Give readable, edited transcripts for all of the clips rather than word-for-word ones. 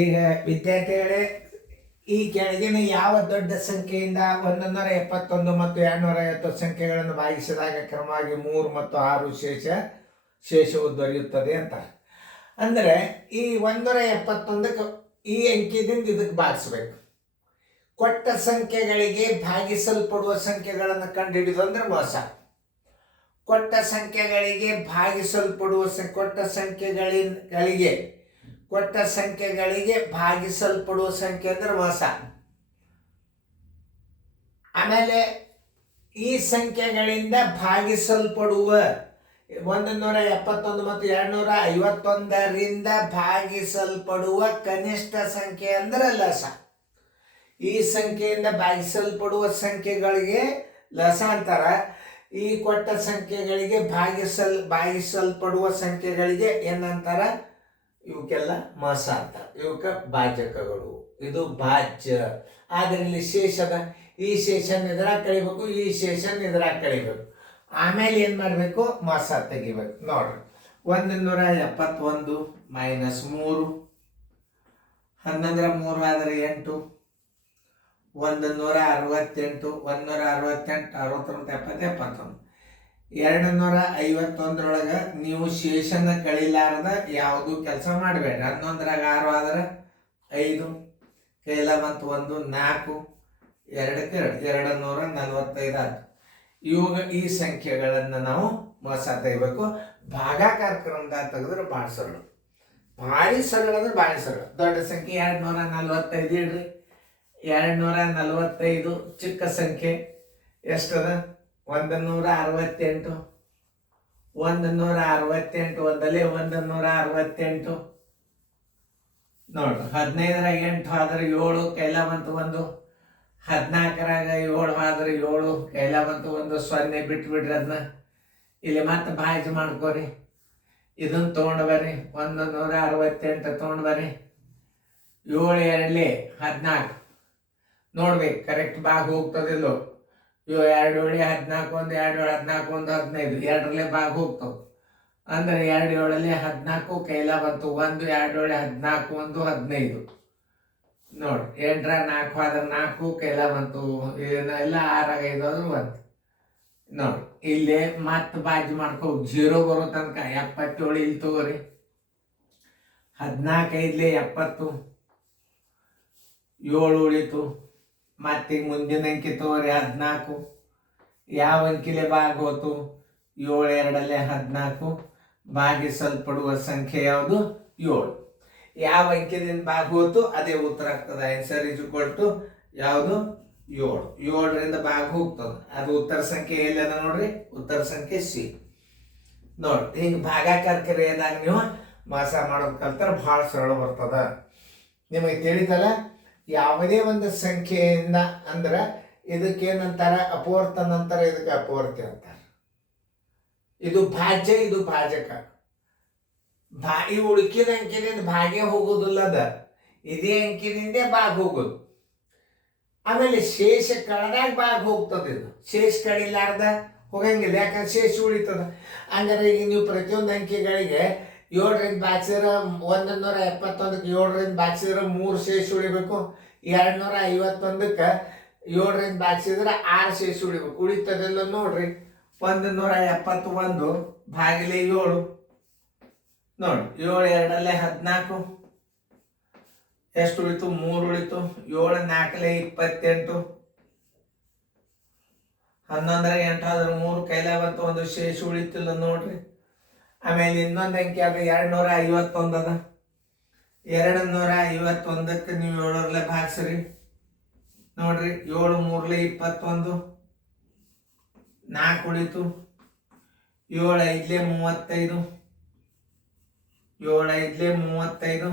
ಈಗ ವಿದ್ಯಾರ್ಥಿಗಳೇ, ಈ ಕೆಳಗಿನ ಯಾವ ದೊಡ್ಡ ಸಂಖ್ಯೆಯಿಂದ 171 ಮತ್ತು 250 ಸಂಖ್ಯೆಗಳನ್ನು ಭಾಗಿಸಿದಾಗ ಕ್ರಮವಾಗಿ 3 ಮತ್ತು 6 ಶೇಷವು ದೊರೆಯುತ್ತದೆ ಅಂತ. ಅಂದರೆ ಈ 171ಕ್ಕೆ ಈ ಅಂಕಿದಿಂದ ಇದಕ್ಕೆ ಭಾಗಿಸ್ಬೇಕು. ಕೊಟ್ಟ ಸಂಖ್ಯೆಗಳಿಗೆ ಭಾಗಿಸಲ್ಪಡುವ ಸಂಖ್ಯೆಗಳನ್ನು ಕಂಡುಹಿಡಿದು ಅಂದ್ರೆ ಮೋಸ. ಕೊಟ್ಟ ಸಂಖ್ಯೆಗಳಿಗೆ ಭಾಗಿಸಲ್ಪಡುವ ಸಂಖ್ಯೆ ಅಂದ್ರೆ ಮೋಸ. ಆಮೇಲೆ ಈ ಸಂಖ್ಯೆಗಳಿಂದ ಭಾಗಿಸಲ್ಪಡುವ 171 ಮತ್ತು 251ರಿಂದ ಭಾಗಿಸಲ್ಪಡುವ ಕನಿಷ್ಠ ಸಂಖ್ಯೆ ಅಂದ್ರೆ ಲಸ. ಈ ಸಂಖ್ಯೆಯಿಂದ ಭಾಗಿಸಲ್ಪಡುವ ಸಂಖ್ಯೆಗಳಿಗೆ ಲಸ ಅಂತಾರ. ಈ ಕೊಟ್ಟ ಸಂಖ್ಯೆಗಳಿಗೆ ಭಾಗಿಸಲ್ಪಡುವ ಸಂಖ್ಯೆಗಳಿಗೆ ಏನಂತಾರ? ಇವಕ್ಕೆಲ್ಲ ಮಸ ಅಂತ. ಇವಕ್ಕೆ ಭಾಜಕಗಳು. ಇದು ಭಾಜ್ಯ. ಆದ್ರೆ ಇಲ್ಲಿ ಶೇಷದ, ಈ ಶೇಷನ್ ಇದ್ರಾಗ ಕಳಿಬೇಕು, ಈ ಶೇಷನ್ ಇದ್ರಾಗ ಕಳಿಬೇಕು. ಆಮೇಲೆ ಏನ್ ಮಾಡ್ಬೇಕು? ಮಸ ತೆಗಿಬೇಕು. ನೋಡ್ರಿ, 171 ಮೈನಸ್ 3, 11 3 ಆದ್ರೆ 8, 168, 168 69 70 251 ನೀವು ಶೇಷನ ಕಳಿಲಾರದ ಯಾವುದು ಕೆಲಸ ಮಾಡಬೇಡ್ರಿ. 11ರಾಗ 6 ಆದ್ರೆ 5, ಕೈಲ ಮತ್ತು 1 4, 2ಕ್ಕೆ 245 ಆಯ್ತು. ಇವಾಗ ಈ ಸಂಖ್ಯೆಗಳನ್ನು ನಾವು ಮೋಸ ತೆಗಿಬೇಕು. ಭಾಗಾಕಾರ ಕ್ರಮದಾಗ ತೆಗೆದ್ರೆ ಭಾಳ ಸರಳ. ಭಾರಿ ಸರಳ ಅಂದ್ರೆ ಭಾರಿ ಸರಳ. ದೊಡ್ಡ ಸಂಖ್ಯೆ 245 ಇಡ್ರಿ. 245 ಚಿಕ್ಕ ಸಂಖ್ಯೆ ಎಷ್ಟದ? 168. 168 ಒಂದಲ್ಲಿ 168 ನೋಡ್ರಿ. 15ರಾಗ 8 ಆದ್ರೆ 7, ಕೈಲ ಬಂತು 1. 14ರಾಗ 7 ಆದ್ರೆ 7, ಕೈಲ ಬಂತು 1. 0 ಬಿಟ್ಟು ಬಿಡ್ರಿ. ಅದನ್ನ ಇಲ್ಲಿ ಮತ್ತೆ ಭಾಜಿ ಮಾಡ್ಕೋರಿ. ಇದನ್ನ ತೊಗೊಂಡು ಬರ್ರಿ. 168 ತೊಗೊಂಡು ಬರ್ರಿ. 7 2 14 ನೋಡ್ಬೇಕು ಕರೆಕ್ಟ್ ಭಾಗ ಹೋಗ್ತದಿಲ್ಲೋ. 2 7 14, 1 2 7 14 1 15, 2ರಲ್ಲೇ ಭಾಗ ಹೋಗ್ತಾವ. ಅಂದ್ರೆ 2 7 14, ಕೈಲ ಬಂತು 1. 2 7 14 1 15 ನೋಡ್ರಿ. 8ರಾಗ 4 ಆದ್ರೆ 4, ಕೈಲ ಬಂತು ಇದನ್ನೆಲ್ಲ 6ರಾಗ 5 ಆದ್ರೆ 1 ನೋಡ್ರಿ. ಇಲ್ಲಿ ಮತ್ತೆ ಬಾಜಿ ಮಾಡ್ಕೋ 0 ಬರೋ ತನಕ 77 ಇಲ್ಲಿ ತಗೋರಿ. 14 5 70, 7 ಉಳಿತು. ಮತ್ತೆ ಮುಂದಿನ ಅಂಕಿ ತಗೋರಿ 14. ಯಾವ ಅಂಕಿಲೆ ಭಾಗ ಹೋತು? 7 2 14. ಭಾಗಿಸಲ್ಪಡುವ ಸಂಖ್ಯೆ ಯಾವುದು? 7. ಯಾವ ಅಂಕಿದಿಂದ ಭಾಗ ಹೋತು ಅದೇ ಉತ್ತರ ಆಗ್ತದೆ. ಆನ್ಸರ್ ಇಸ್ ಈಕ್ವಲ್ ಟು ಯಾವುದು? 7. 7ರಿಂದ ಭಾಗ ಹೋಗ್ತದೆ. ಅದು ಉತ್ತರ ಸಂಖ್ಯೆ ಎಲ್ಲದ ನೋಡ್ರಿ. ಉತ್ತರ ಸಂಖ್ಯೆ ಸಿ ನೋಡ್ರಿ. ಹಿಂಗೆ ಭಾಗಾಕಾರ ಕ್ರಿಯೆದಾಗ ನೀವು ಮೋಸ ಮಾಡೋದು ಕಲ್ತಾರೆ ಭಾಳ ಸರಳ ಬರ್ತದ. ನಿಮಗೆ ತಿಳಿತಲ್ಲ? ಯಾವುದೇ ಒಂದು ಸಂಖ್ಯೆಯಿಂದ ಅಂದ್ರೆ ಇದಕ್ಕೇನಂತಾರ? ಅಪವರ್ತ ನಂತರ ಇದಕ್ಕೆ ಅಪವರ್ತಿ ಅಂತಾರೆ. ಇದು ಭಾಜ್ಯ, ಇದು ಭಾಜಕ. ಈ ಉಳುಕಿದ ಅಂಕಿನಿಂದ ಭಾಗ್ಯ ಹೋಗೋದಿಲ್ಲದ, ಇದೇ ಅಂಕಿನಿಂದ ಭಾಗ ಹೋಗೋದು. ಆಮೇಲೆ ಶೇಷ ಕಳೆದಾಗ ಭಾಗ ಹೋಗ್ತದೆ. ಇದು ಶೇಷ ಕಳಿಲಾರ್ದ ಹೋಗಂಗಿಲ್ಲ, ಯಾಕಂದ್ರೆ ಶೇಷ ಉಳಿತದ. ಹಂಗಾರೆ ಈಗ ನೀವು ಪ್ರತಿಯೊಂದು ಅಂಕಿಗಳಿಗೆ 7ರಿಂದ ಭಾಗಿಸಿದ್ರೆ 171ಕ್ಕೆ 7ರಿಂದ ಭಾಗಿಸಿದ್ರೆ 3 ಶೇಷ ಉಳಿಬೇಕು. 251ಕ್ಕೆ 7ರಿಂದ ಭಾಗಿಸಿದ್ರೆ 6 ಶೇಷ ಉಳಿಬೇಕು. ಉಳಿತದೆಲ್ಲ ನೋಡ್ರಿ. 171 ಭಾಗಿಲೆ 7 ನೋಡಿ. 7 2 14 ಎಷ್ಟು ಉಳಿತು? 3 ಉಳಿತು. 7 4 28, 11 8 ಆದ್ರೆ 3, ಕೈಲ ಬಂತು 1 ಶೇಷ ಉಳಿತಿಲ್ಲ ನೋಡ್ರಿ. ಆಮೇಲೆ ಇನ್ನೊಂದು ಅಂಕಿ ಅದು 251 ಅದ. 251ಕ್ಕೆ ನೀವು 7ರಲ್ಲೇ ಭಾಗಿಸ್ರಿ ನೋಡ್ರಿ. 7 3 21, 4 ಉಳಿತು. 7 5 35, 7 5 35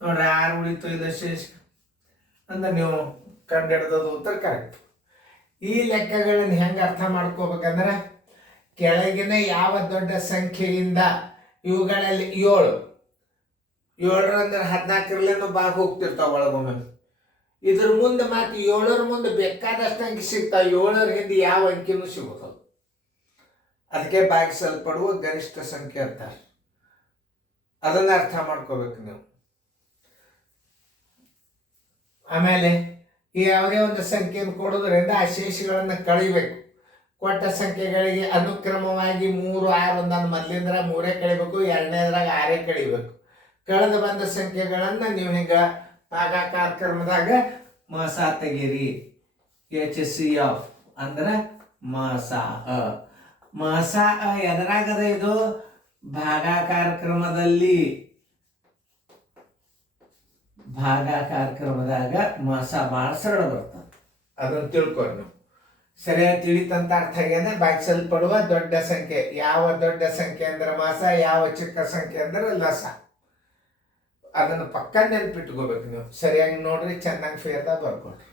ನೋಡ್ರಿ. 6 ಉಳಿತು. ಇದು ಶೇಷ ಅಂದ್ರೆ ನೀವು ಕಂಡುಹಿಡಿದದ್ದು ಉತ್ತರ ಕರೆಕ್ಟ್. ಈ ಲೆಕ್ಕಗಳನ್ನು ಹೆಂಗೆ ಅರ್ಥ ಮಾಡ್ಕೋಬೇಕಂದ್ರೆ, ಕೆಳಗಿನ ಯಾವ ದೊಡ್ಡ ಸಂಖ್ಯೆಯಿಂದ ಇವುಗಳಲ್ಲಿ 7 ಅಂದ್ರೆ 14ರಲ್ಲೇನು ಭಾಗ ಹೋಗ್ತಿರ್ತಾವ ಒಳಗೊಮ್ಮೆ. ಇದ್ರ ಮುಂದೆ ಮಾತು 7ರ ಮುಂದೆ ಬೇಕಾದಷ್ಟು ಅಂಕಿ ಸಿಗ್ತಾವ. 7ರ ಹಿಂದೆ ಯಾವ ಅಂಕಿನೂ ಸಿಗೋದು. ಅದಕ್ಕೆ ಭಾಗಿಸಲ್ಪಡುವ ಗರಿಷ್ಠ ಸಂಖ್ಯೆ ಅಂತಾರೆ. ಅದನ್ನ ಅರ್ಥ ಮಾಡ್ಕೋಬೇಕು ನೀವು. ಆಮೇಲೆ ಈ ಯಾವುದೇ ಒಂದು ಸಂಖ್ಯೆಯನ್ನು ಕೊಡೋದ್ರಿಂದ ಆ ಶೇಷಗಳನ್ನು ಕಳಿಬೇಕು. ಕೊಟ್ಟ ಸಂಖ್ಯೆಗಳಿಗೆ ಅನುಕ್ರಮವಾಗಿ 3, 6 ಒಂದನ್ನು ಮೊದಲಿಂದ್ರ 3 ಕಳಿಬೇಕು, ಎರಡನೇದ್ರಾಗ 6 ಕಳಿಬೇಕು. ಕಳೆದು ಬಂದ ಸಂಖ್ಯೆಗಳನ್ನು ನೀವು ಹಿಂಗೆ ಭಾಗಾಕಾರ ಕ್ರಮದಾಗ ಮಸ ತೆಗೀರಿ. HCF ಅಂದ್ರೆ ಮಸ ಅ. ಮಸ ಅ ಎದರಾಗದ ಇದು ಭಾಗಾಕಾರ ಕ್ರಮದಲ್ಲಿ. ಭಾಗಾಕಾರ ಕ್ರಮದಾಗ ಮಸ ಭಾಳ ಸರಳ ಬರ್ತದೆ, ಅದನ್ನು ತಿಳ್ಕೊಂಡು ನೀವು ಸರಿಯಾಗಿ ತಿಳಿತಂತ ಅರ್ಥ ಆಗ್ಯದ. ಭಾಗಿಸಲ್ಪಡುವ ದೊಡ್ಡ ಸಂಖ್ಯೆ, ಯಾವ ದೊಡ್ಡ ಸಂಖ್ಯೆ ಅಂದ್ರೆ ಮಸ, ಯಾವ ಚಿಕ್ಕ ಸಂಖ್ಯೆ ಅಂದ್ರೆ ಲಸ. ಅದನ್ನು ಪಕ್ಕ ನೆನಪಿಟ್ಕೋಬೇಕು ನೀವು. ಸರಿಯಾಗಿ ನೋಡ್ರಿ, ಚೆನ್ನಾಗಿ ಫೇರ್ದಾಗ ಬರ್ಕೊಡ್ರಿ.